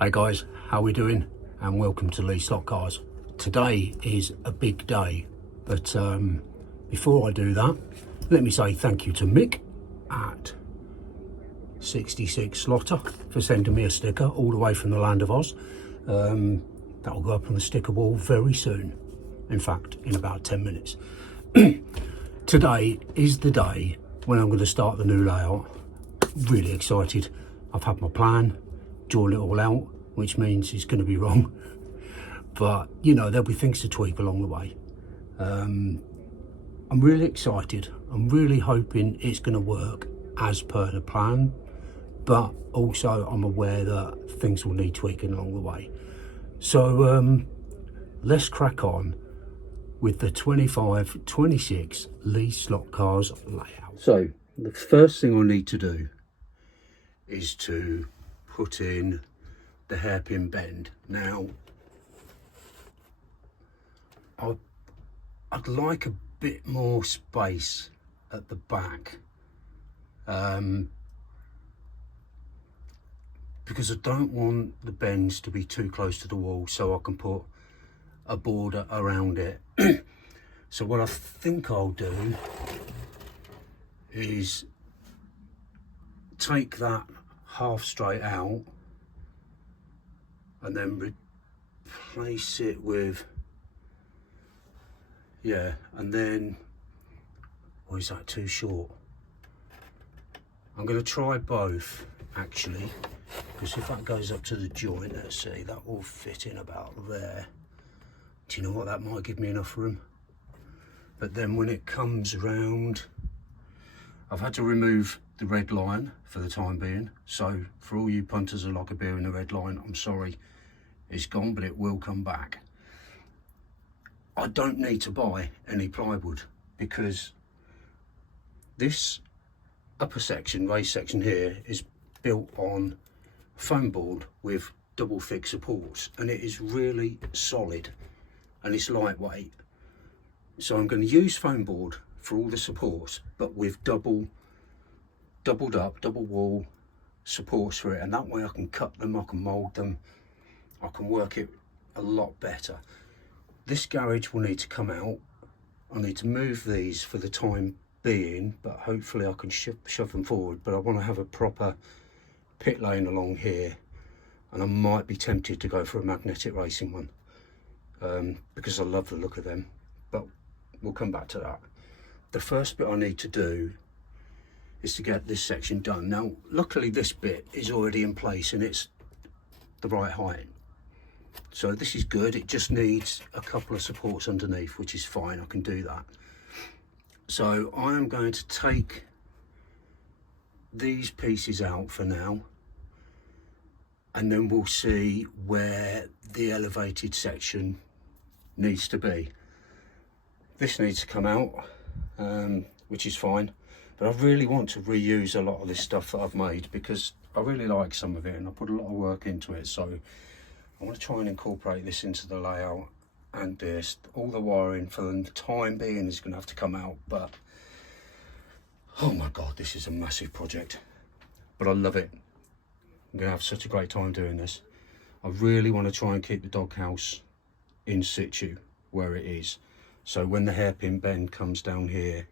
Hey guys, how we doing? And welcome to Lee Slot Cars. Today is a big day, but before I do that, let me say thank you to Mick at 66 Slotter for sending me a sticker all the way from the land of Oz. That'll go up on the sticker wall very soon. In fact, in about 10 minutes. Today is the day when I'm going to start the new layout. Really excited. I've had my plan, drawn it all out, which means it's going to be wrong. But, you know, there'll be things to tweak along the way. I'm really excited. I'm really hoping it's going to work as per the plan. But also I'm aware that things will need tweaking along the way. So let's crack on with the 25-26 Lee Slot Cars layout. So the first thing I need to do is to put in the hairpin bend. Now I'd like a bit more space at the back because I don't want the bends to be too close to the wall, so I can put a border around it. So what I think I'll do is take that half straight out and then replace it with, yeah, and then, or is that too short? I'm going to try both actually, because if that goes up to the joint, let's see, that will fit in about there. Do you know what, that might give me enough room. But then when it comes round, I've had to remove the red line for the time being. So for all you punters who like a beer in the red line, I'm sorry, it's gone, but it will come back. I don't need to buy any plywood because this upper section, raised section here, is built on foam board with double thick supports, and it is really solid and it's lightweight. So I'm going to use foam board for all the supports, but with doubled up, double wall supports for it, and that way I can cut them, I can mould them, I can work it a lot better. This garage will need to come out. I need to move these for the time being, but hopefully I can shove them forward. But I want to have a proper pit lane along here, and I might be tempted to go for a magnetic racing one because I love the look of them, but we'll come back to that. The first bit I need to do is to get this section done. Now luckily this bit is already in place and it's the right height, so this is good. It just needs a couple of supports underneath, which is fine, I can do that. So I am going to take these pieces out for now, and then we'll see where the elevated section needs to be. This needs to come out, which is fine, but I really want to reuse a lot of this stuff that I've made because I really like some of it and I put a lot of work into it. So I want to try and incorporate this into the layout, and this, all the wiring for the time being is going to have to come out, but oh my god, this is a massive project, but I love it. I'm going to have such a great time doing this. I really want to try and keep the doghouse in situ where it is. So when the hairpin bend comes down here,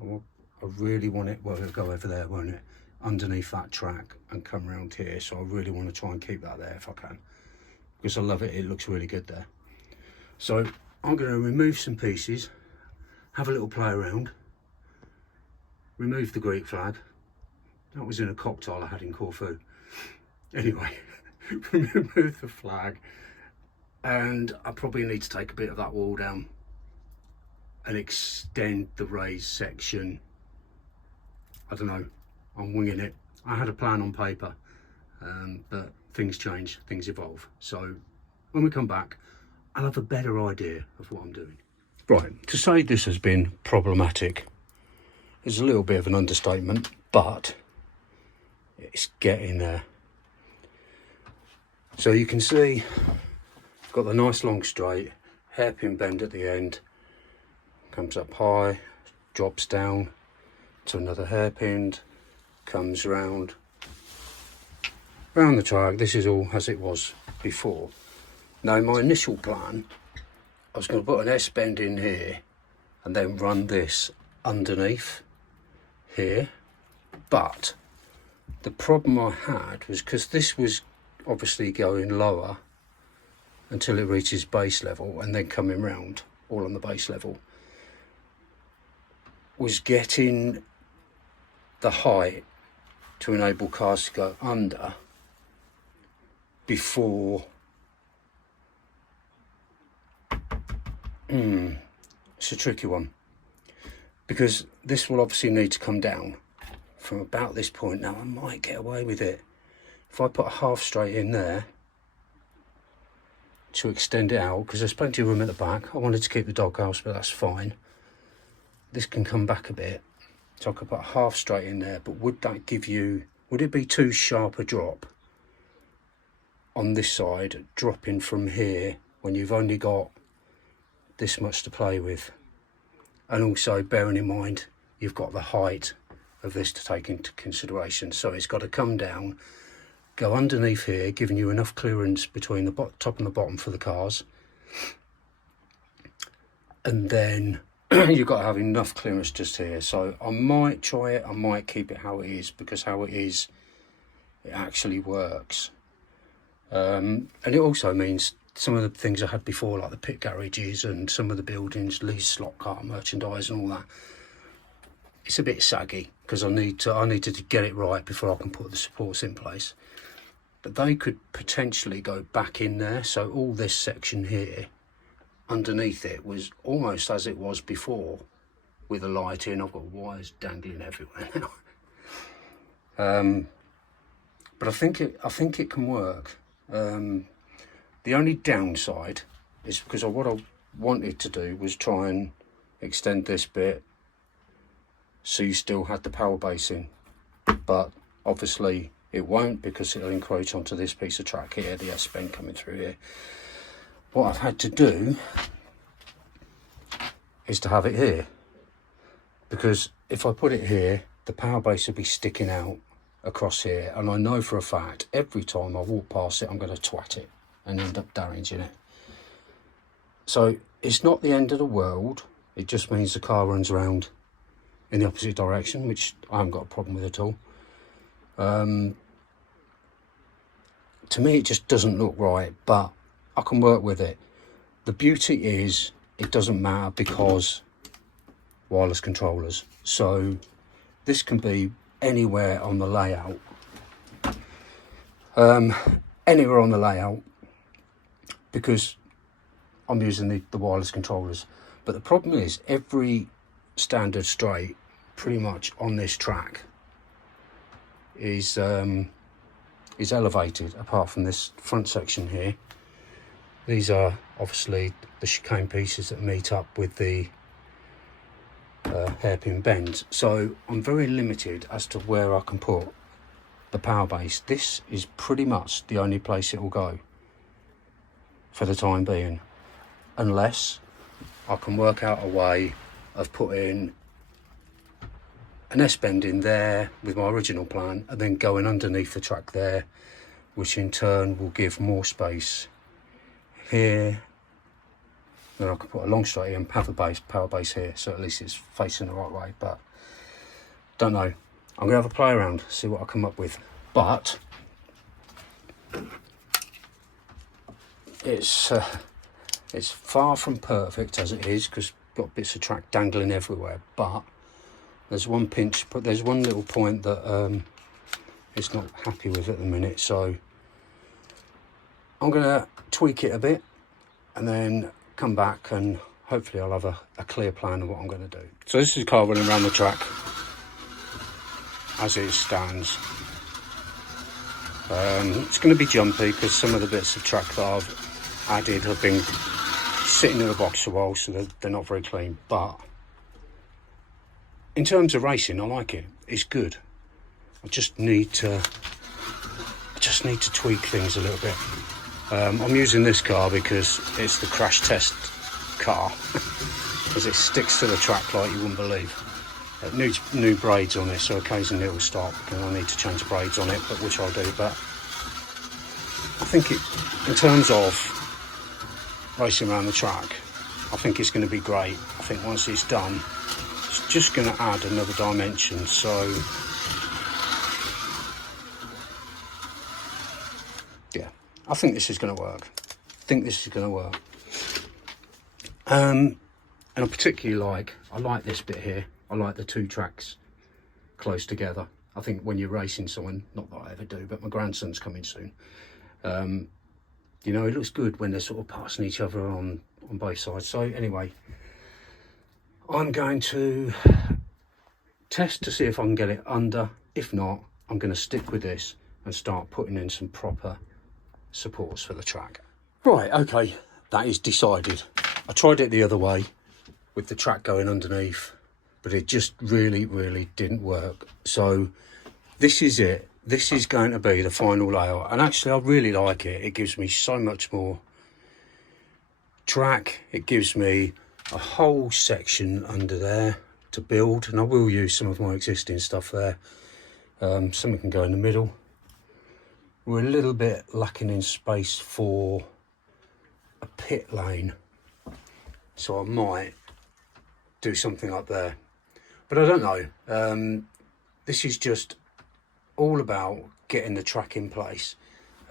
I really want it, well, it'll go over there, won't it? Underneath that track and come around here. So I really want to try and keep that there if I can, because I love it. It looks really good there. So I'm going to remove some pieces, have a little play around, remove the Greek flag. That was in a cocktail I had in Corfu. Anyway, remove the flag, and I probably need to take a bit of that wall down and extend the raised section. I don't know, I'm winging it. I had a plan on paper, but things change, things evolve. So when we come back, I'll have a better idea of what I'm doing. Right, to say this has been problematic is a little bit of an understatement, but it's getting there. So you can see I've got the nice long straight, hairpin bend at the end, comes up high, drops down to another hairpin, comes round round the track. This is all as it was before. Now, my initial plan, I was going to put an S-bend in here and then run this underneath here, but the problem I had was because this was obviously going lower until it reaches base level and then coming round all on the base level, was getting the height to enable cars to go under before. It's a tricky one, because this will obviously need to come down from about this point. Now, I might get away with it if I put a half straight in there to extend it out, because there's plenty of room at the back. I wanted to keep the doghouse, but that's fine. This can come back a bit, so I could put a half straight in there. But would that give you, would it be too sharp a drop on this side, dropping from here when you've only got this much to play with? And also bearing in mind you've got the height of this to take into consideration, so it's got to come down, go underneath here, giving you enough clearance between the top and the bottom for the cars, and then you've got to have enough clearance just here. So I might try it, I might keep it how it is, because how it is, it actually works. And it also means some of the things I had before, like the pit garages and some of the buildings, lease slot car merchandise and all that, it's a bit saggy because I needed to get it right before I can put the supports in place. But they could potentially go back in there, so all this section here underneath it was almost as it was before, with the lighting. I've got wires dangling everywhere now. But I think it can work. The only downside is because what I wanted to do was try and extend this bit so you still had the power base in, but obviously it won't, because it'll encroach onto this piece of track here, the S-bend coming through here. What I've had to do is to have it here, because if I put it here, the power base will be sticking out across here, and I know for a fact every time I walk past it I'm going to twat it and end up damaging it. So it's not the end of the world, it just means the car runs around in the opposite direction, which I haven't got a problem with at all. To me it just doesn't look right, but I can work with it. The beauty is it doesn't matter because wireless controllers, so this can be anywhere on the layout, anywhere on the layout, because I'm using the wireless controllers. But the problem is every standard straight pretty much on this track is elevated, apart from this front section here. These are obviously the chicane pieces that meet up with the hairpin bends, so I'm very limited as to where I can put the power base. This is pretty much the only place it will go for the time being, unless I can work out a way of putting an S-bend in there with my original plan and then going underneath the track there, which in turn will give more space here. Then I can put a long straight in, have a power base here, so at least it's facing the right way. But don't know, I'm gonna have a play around, see what I come up with. But it's far from perfect as it is, because got bits of track dangling everywhere. But there's one pinch, but there's one little point that it's not happy with at the minute, so I'm gonna tweak it a bit and then come back and hopefully I'll have a clear plan of what I'm going to do. So this is the car running around the track as it stands. It's going to be jumpy because some of the bits of track that I've added have been sitting in the box a while, so they're not very clean. But in terms of racing, I like it. It's good. I just need to tweak things a little bit. I'm using this car because it's the crash test car, because it sticks to the track like you wouldn't believe. It needs new braids on it, so occasionally it will stop and I need to change braids on it, but which I'll do. But I think it, in terms of racing around the track, I think it's going to be great. I think once it's done, it's just going to add another dimension. So yeah, I think this is going to work. And I particularly I like this bit here. I like the two tracks close together. I think when you're racing someone, not that I ever do, but my grandson's coming soon. You know, it looks good when they're sort of passing each other on both sides. So anyway, I'm going to test to see if I can get it under. If not, I'm going to stick with this and start putting in some proper supports for the track. Right, okay, that is decided. I tried it the other way with the track going underneath, but it just really didn't work. So this is it. This is going to be the final layout, and actually I really like it. It gives me so much more track. It gives me a whole section under there to build, and I will use some of my existing stuff there. Something can go in the middle. We're a little bit lacking in space for a pit lane, so I might do something up there, but I don't know. This is just all about getting the track in place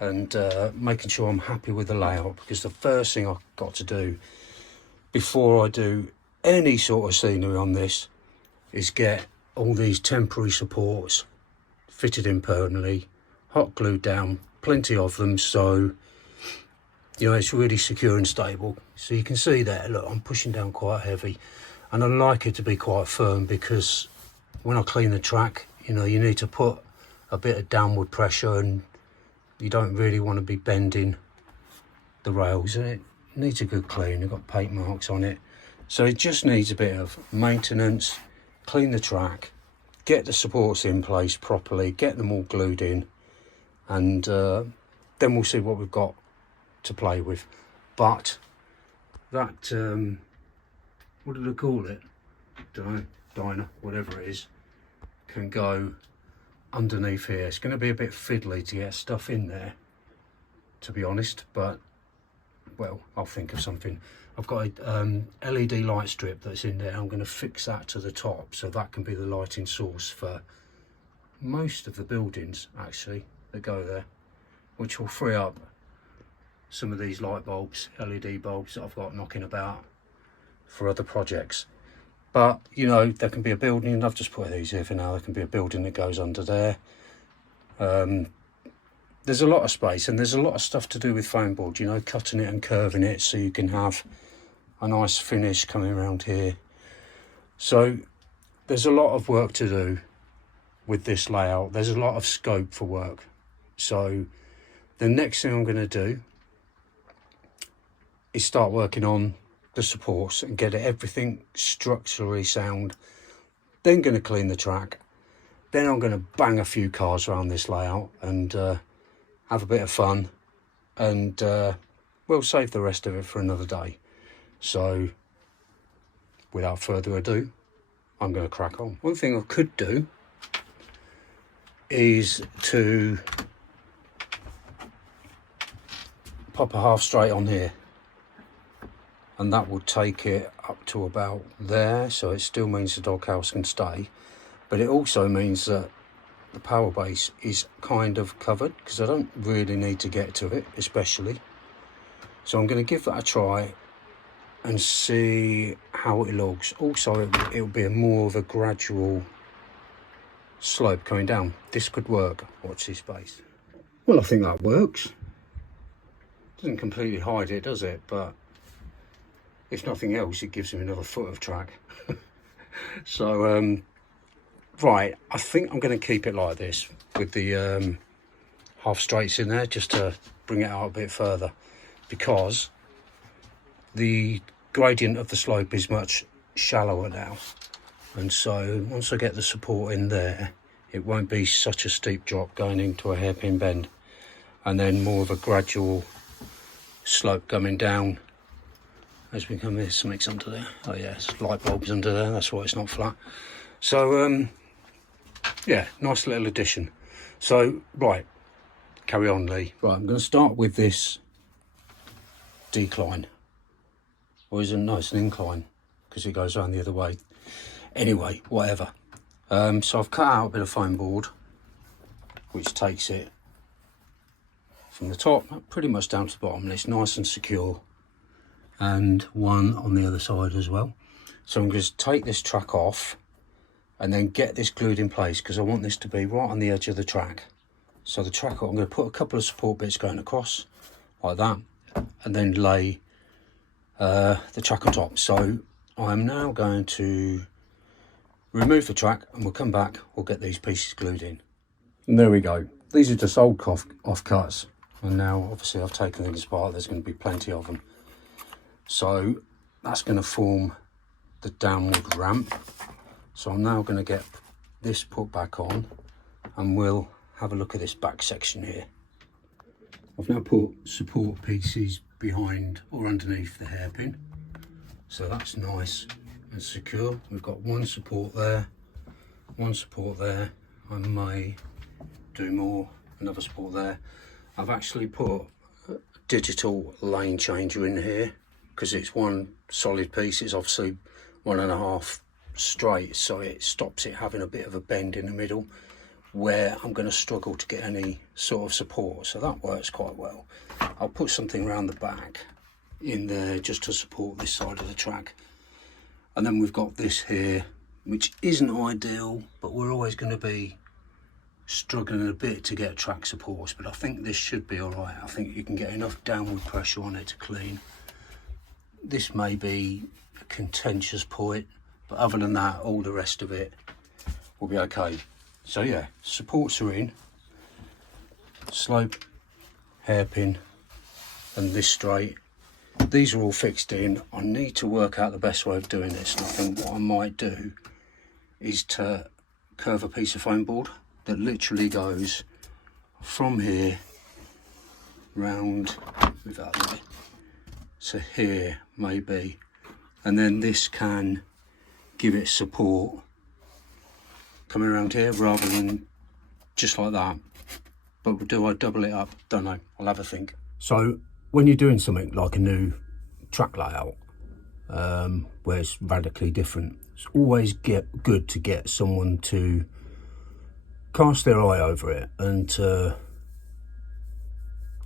and making sure I'm happy with the layout, because the first thing I've got to do before I do any sort of scenery on this is get all these temporary supports fitted in permanently, hot glued down, plenty of them, so you know it's really secure and stable. So you can see there, look, I'm pushing down quite heavy, and I like it to be quite firm, because when I clean the track, you know, you need to put a bit of downward pressure, and you don't really want to be bending the rails, and it needs a good clean. I've got paint marks on it, so it just needs a bit of maintenance. Clean the track, get the supports in place properly, get them all glued in, and then we'll see what we've got to play with. But that what did I call it, don't know, diner, whatever it is, can go underneath here. It's going to be a bit fiddly to get stuff in there, to be honest, but well, I'll think of something. I've got a LED light strip that's in there. I'm going to fix that to the top, so that can be the lighting source for most of the buildings actually that go there, which will free up some of these light bulbs, LED bulbs that I've got knocking about for other projects. But you know, there can be a building, and I've just put these here for now, there can be a building that goes under there. There's a lot of space, and there's a lot of stuff to do with foam board, you know, cutting it and curving it so you can have a nice finish coming around here. So there's a lot of work to do with this layout. There's a lot of scope for work. So the next thing I'm going to do is start working on the supports and get everything structurally sound. Then going to clean the track. Then I'm going to bang a few cars around this layout and have a bit of fun, and we'll save the rest of it for another day. So without further ado, I'm going to crack on. One thing I could do is to pop a half straight on here, and that would take it up to about there, so it still means the doghouse can stay, but it also means that the power base is kind of covered, because I don't really need to get to it especially. So I'm going to give that a try and see how it looks. Also it'll be more of a gradual slope coming down. This could work. Watch this space. Well, I think that works. Doesn't completely hide it, does it? But if nothing else, it gives me another foot of track. So right, I think I'm going to keep it like this with the half straights in there, just to bring it out a bit further, because the gradient of the slope is much shallower now, and so once I get the support in there, it won't be such a steep drop going into a hairpin bend, and then more of a gradual slope coming down as we come here. Something's under there. Oh yes, light bulbs under there, that's why it's not flat. So yeah, nice little addition. So right, carry on, Lee. Right, I'm going to start with this decline. Or is it nice and incline? Because it goes around the other way. Anyway, whatever. So I've cut out a bit of foam board, which takes it from the top pretty much down to the bottom, and it's nice and secure. And one on the other side as well. So I'm going to take this track off and then get this glued in place, because I want this to be right on the edge of the track. So the track, I'm going to put a couple of support bits going across like that, and then lay the track on top. So I'm now going to remove the track, and we'll come back, we'll get these pieces glued in. And there we go. These are just old offcuts, and now obviously I've taken things apart. There's going to be plenty of them. So that's going to form the downward ramp. So I'm now going to get this put back on, and we'll have a look at this back section here. I've now put support pieces behind or underneath the hairpin, so that's nice and secure. We've got one support there, one support there. I may do more, another support there. I've actually put a digital lane changer in here, because it's one solid piece. It's obviously 1.5 straight, so it stops it having a bit of a bend in the middle where I'm going to struggle to get any sort of support, so that works quite well. I'll put something around the back in there just to support this side of the track. And then we've got this here, which isn't ideal, but we're always going to be struggling a bit to get track supports, but I think this should be all right. I think you can get enough downward pressure on it to clean. This may be a contentious point, but other than that, all the rest of it will be okay. So yeah, supports are in, slope, hairpin, and this straight. These are all fixed in. I need to work out the best way of doing this, and I think what I might do is to curve a piece of foam board that literally goes from here round, move out there, to here maybe, and then this can give it support coming around here rather than just like that. But do I double it up? Don't know, I'll have a think. So when you're doing something like a new track layout where it's radically different, it's always good to get someone to cast their eye over it and to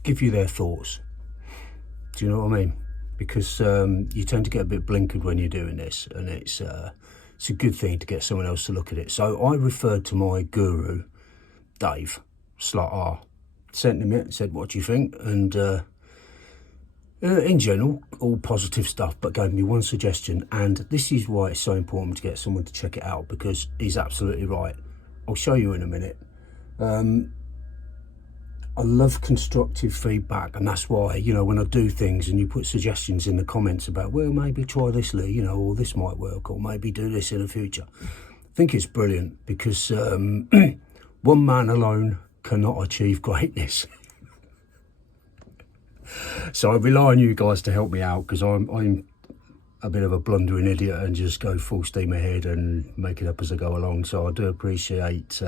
give you their thoughts. Do you know what I mean? Because you tend to get a bit blinkered when you're doing this, and it's a good thing to get someone else to look at it. So I referred to my guru, Dave, Slot R, sent him it and said, what do you think? And in general, all positive stuff, but gave me one suggestion, and this is why it's so important to get someone to check it out, because he's absolutely right. I'll show you in a minute. I love constructive feedback, and that's why, you know, when I do things and you put suggestions in the comments about, well, maybe try this, Lee, you know, or this might work, or maybe do this in the future. I think it's brilliant, because one man alone cannot achieve greatness. So I rely on you guys to help me out, because I'm a bit of a blundering idiot and just go full steam ahead and make it up as I go along. So I do appreciate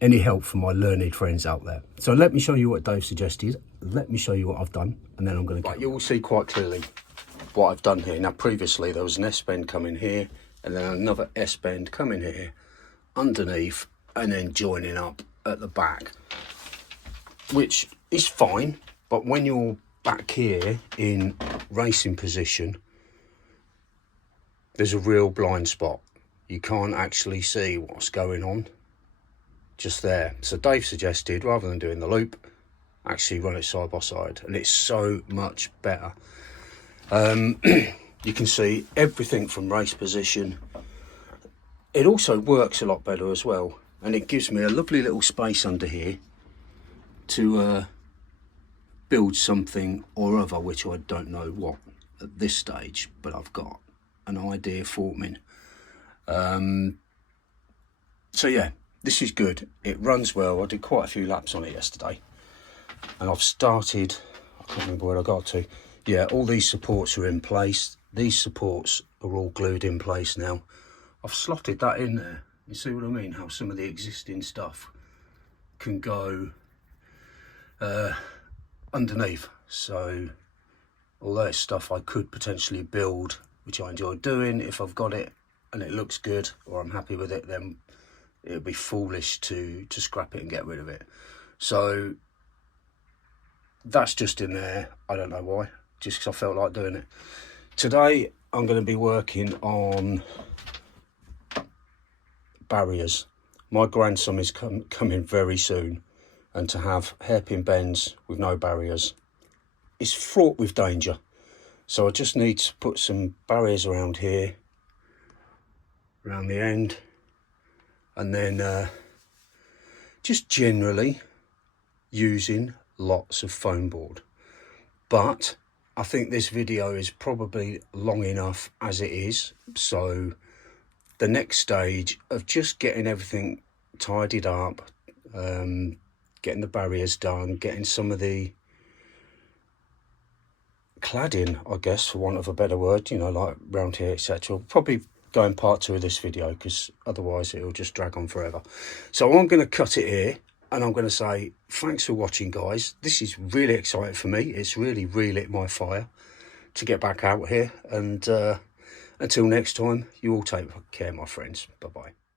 any help from my learned friends out there. So let me show you what Dave suggested. Let me show you what I've done, and then I'm going to... Right, you will see quite clearly what I've done here. Now, previously there was an S-bend coming here, and then another S-bend coming here, underneath, and then joining up at the back, which is fine. But when you're back here in racing position, there's a real blind spot. You can't actually see what's going on just there. So Dave suggested, rather than doing the loop, actually run it side by side, and it's so much better. You can see everything from race position. It also works a lot better as well, and it gives me a lovely little space under here to build something or other, which I don't know what at this stage, but I've got an idea forming. So yeah, this is good. It runs well. I did quite a few laps on it yesterday, and I've started, I can't remember where I got to. Yeah, all these supports are in place. These supports are all glued in place now. I've slotted that in there. You see what I mean? How some of the existing stuff can go underneath. So all that stuff I could potentially build, which I enjoy doing. If I've got it and it looks good, or I'm happy with it, then it would be foolish to scrap it and get rid of it. So that's just in there. I don't know why, just because I felt like doing it. Today I'm going to be working on barriers. My grandson is coming very soon, and to have hairpin bends with no barriers is fraught with danger. So I just need to put some barriers around here, around the end, and then just generally using lots of foam board. But I think this video is probably long enough as it is, so the next stage of just getting everything tidied up, getting the barriers done, getting some of the cladding, I guess, for want of a better word, you know, like round here, etc. Probably go in part 2 of this video, because otherwise it'll just drag on forever. So I'm going to cut it here, and I'm going to say thanks for watching, guys. This is really exciting for me. It's really relit my fire to get back out here, and until next time, you all take care, my friends. Bye bye.